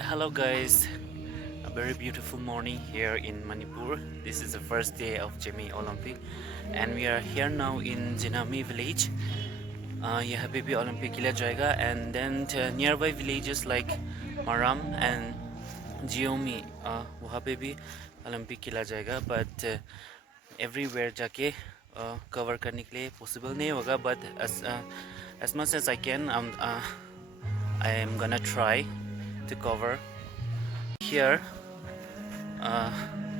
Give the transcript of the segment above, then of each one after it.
Hello guys, a very beautiful morning here in Manipur. This is the first day of Jimmy Olympic and we are here now in Jinami village. यहाँ पे भी Olympic खेला जाएगा and then nearby villages like Maram and Jiomi वहाँ पे भी Olympic खेला जाएगा but everywhere जाके cover करने के लिए possible नहीं होगा but as much as I can I am gonna try to cover here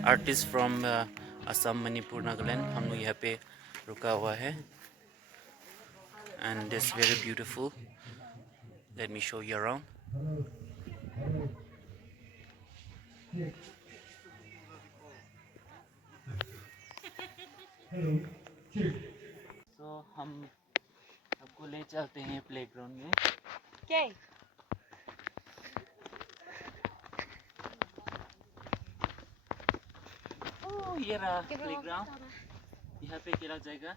artists from Assam, Manipur, Nagaland हम लोग यहाँ पे रुका हुआ है and it's very beautiful. Let me show you around. So हम आपको ले चलते हैं प्लेग्राउंड में. Okay. Oh ये रहा प्लेग्राउंड. यहाँ पे खेला जाएगा.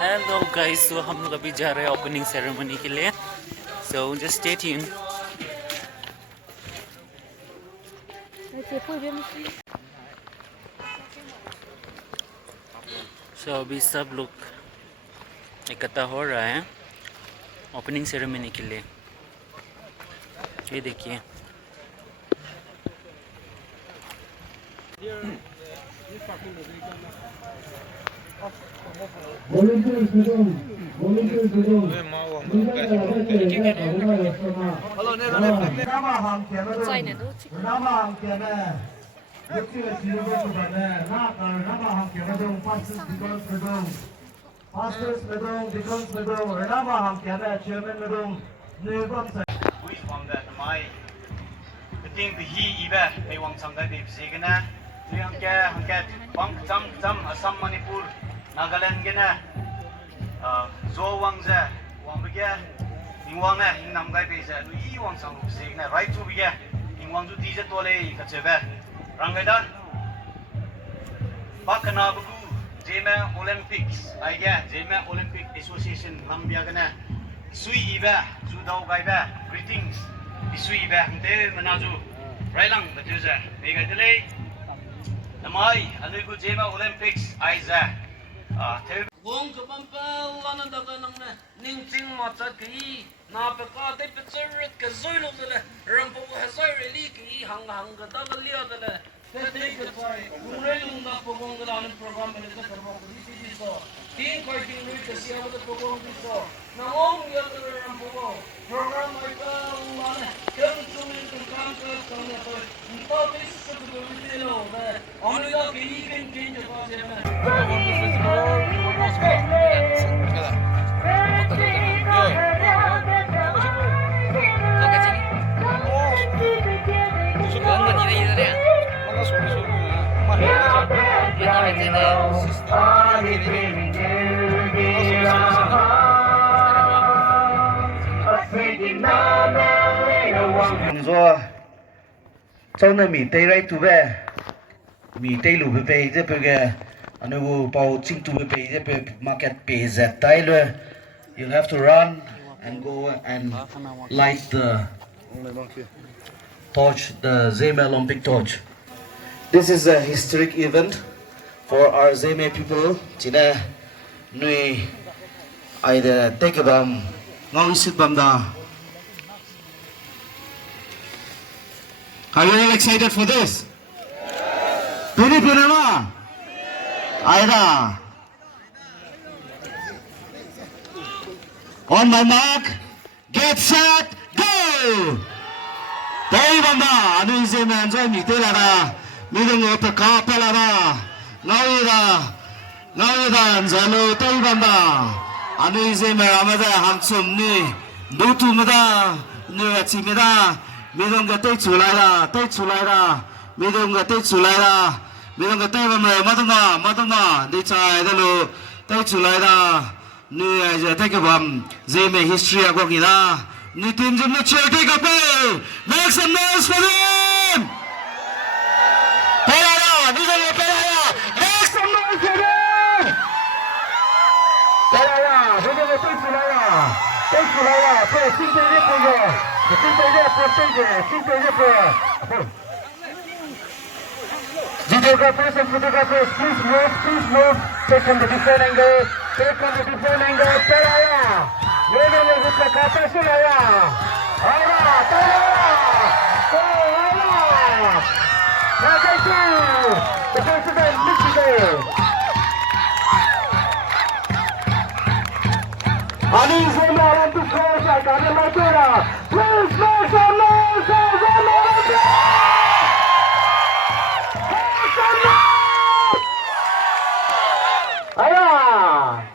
Hello guys, so हम लोग अभी जा रहे हैं ओपनिंग सेरेमनी के लिए. So just stay tuned. So अभी सब लोग इकट्ठा हो रहा है ओपनिंग सेरेमनी के लिए. ये देखिए. Ting the he iba ay wang sangkai be sigana yang ke pang jam Assam Manipur Nagaland gena zo wang za wang bege ingwang na ing namgai be za nu i wang sang sigana right to bege ingwang ju dije tole ka chebe rangai da bakna bugu Jema Olympics ai ga Jema Olympic Association nambia gana sui iba ju dau gai ba greetings isui ba hande manaju railang batuza mega delay namai anugu Jema Olympics aiza wong kapampa lana daga nangna ningting matsa ki na pa ka te picture ka zoilo dala rampo hazai reli ki hang ga daga liya dala te ka sai unai lunga pogong dala an program me ka karwa ko di so tin koi tin lui ka siya da pogong di so na ong ya dala rampo program mai ka lana kem chumi tum kam ka kone ko to this se ko di lo na oniga ki ken ken jo ka se na do trong này mì tây ray tu về mì tây lù về về thế bây anh em bảo chinh tu về về thế market về zet tay luôn. You have to run and go and light the torch, the Jema Olympic torch. This is a historic event for our Jema people. China nui either take a bam ngau sit bam da. Are you all excited for this? Pini pinama? Aida. On my mark, get set, go! Tay bamba, anu ise man joy mi te la da, mi dong o ta ka pa la da, ngau da, anjalo tay bamba, anu ise man amada ham sum ni, 都土么的，那个几么的，没弄个对出来了，对出来了，没弄个对出来了，没弄个对了没？嘛都嘛，你猜的喽，对出来了，你这这个吧，这没 history 啊，过去啦，你听着没？cheer take a play，make some noise for them。回来了，你这个回来了，make some noise for them。回来了，这个对出来了。对出来了，对，新队日不有，新队日不对的，新队日不。Videographers and photographers, please move, take from the different angle, Pelaya, Lele gusta kata sulaya, Ayah, Pelaya, the president, Michigan. Ani Zema Olympic Coach, I got the Matura. Please make some noise for Zema Olympic! Make some noise! Ayah!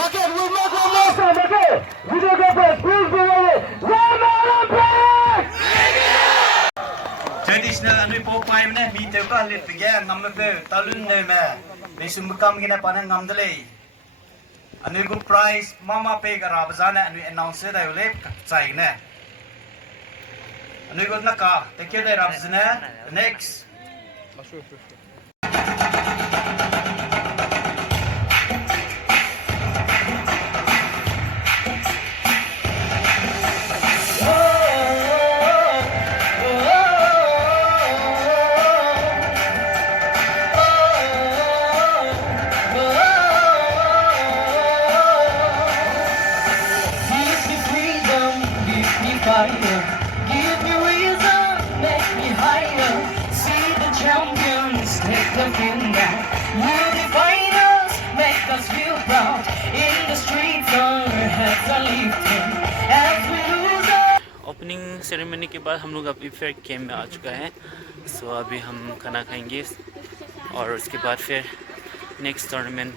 Okay, we make one more time, okay? Videographers, please be ready. Zema Olympic! Traditional anu po paim ne mi te ka lit pigya ngam be talun ne me be sumbukam gina panang ngam dele anu go prize mama pe gara bazana anu announce da yole chai ne anu go na ka te ke da rabzna next Give me reason, make me higher. See the champions take the finger. Unify us, make us feel proud. In the streets, our heads are lifting as we lose our. Opening ceremony के बाद हम लोग अभी फिर camp में आ चुका है। सो अभी हम खाना खाएंगे और उसके बाद फिर नेक्स्ट टूर्नामेंट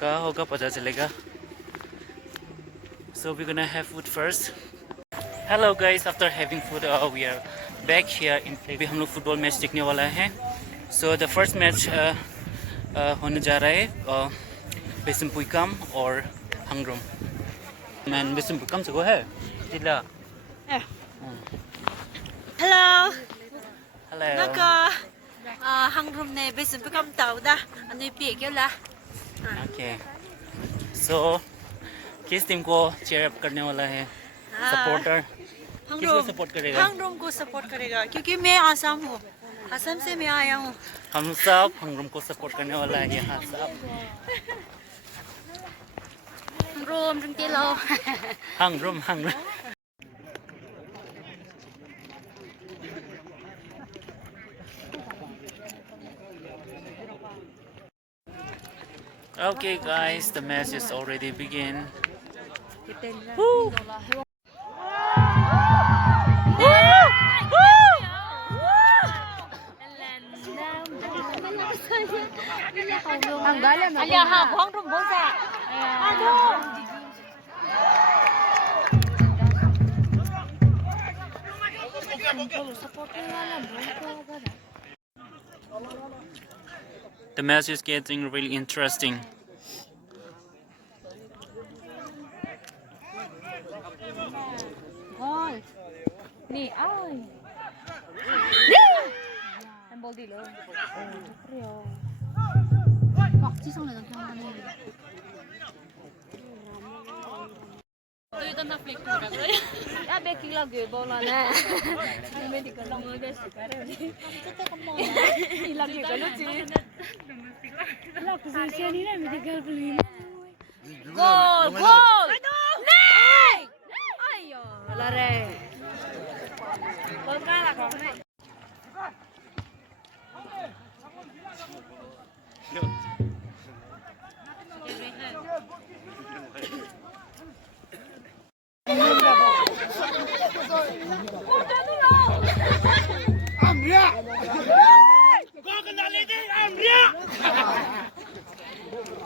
का होगा पता चलेगा। So we're gonna have food first. Hello guys, after having food we are back here in play. अभी हम लोग फुटबॉल मैच देखने वाला है। So the first match होने जा रहा है बेसमपुइकम और हंग्रोम। Man, बेसमपुइकम से go है जिला। Hello. Hello. Naka hangrum ne besim bekam tau da. Anu pi kyo la. Okay. So किस टीम को cheer up करने वाला है? Supporter किसको सपोर्ट करेगा? हंग्रोम को सपोर्ट करेगा क्योंकि मैं आसाम हूँ। आसाम से मैं आया हूँ। हम सब हंग्रोम को सपोर्ट करने वाला है यहाँ सब। हंग्रोम रंगते लो। हंग्रोम Okay guys, the match is already begin. Woo! Alia ha hangrum bosa. The match is getting really interesting. Thôi nè ơi em bol đi luôn hoặc chỉ xong là làm sao này tôi tân tập lịch cả rồi à bé kia là gửi bol là nè anh mới đi cái lòng người cái cái đấy đi làm gì cái nó chứ làm cái gì chơi đi này mới đi cái blim gol gol này ai yo là re con ca là con này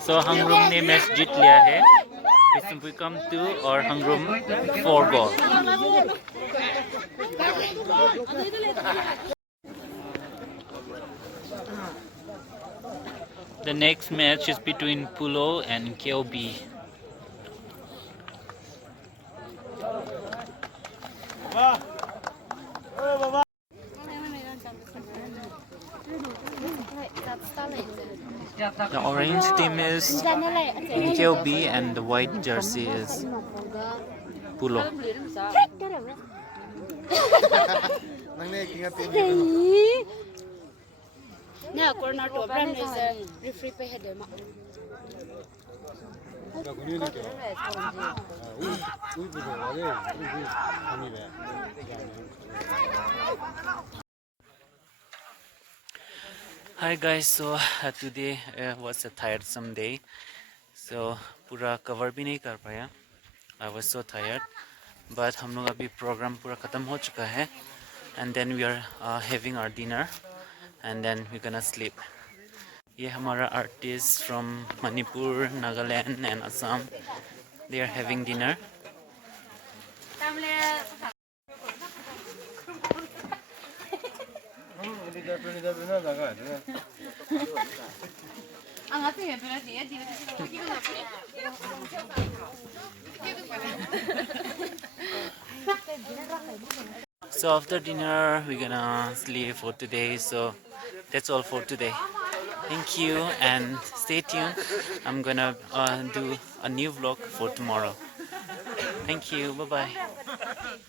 So Hangrum ने match जीत लिया है. It's become 2 और Hangrum 4 goal. The next match is between Pulo and KOB. The orange team is KOB and the white jersey is Pulo. Nè, corner to brand is referee pe header ma. Hi guys, so today was a tiresome day. So पूरा cover भी नहीं कर पाया. I was so tired. But हम लोग अभी program पूरा खत्म हो चुका है. And then we are having our dinner. And then we're gonna sleep. ये हमारा artists from Manipur, Nagaland and Assam. They are having dinner. So after dinner we're gonna sleep for today. So that's all for today. Thank you and stay tuned. I'm gonna do a new vlog for tomorrow. Thank you. Bye bye.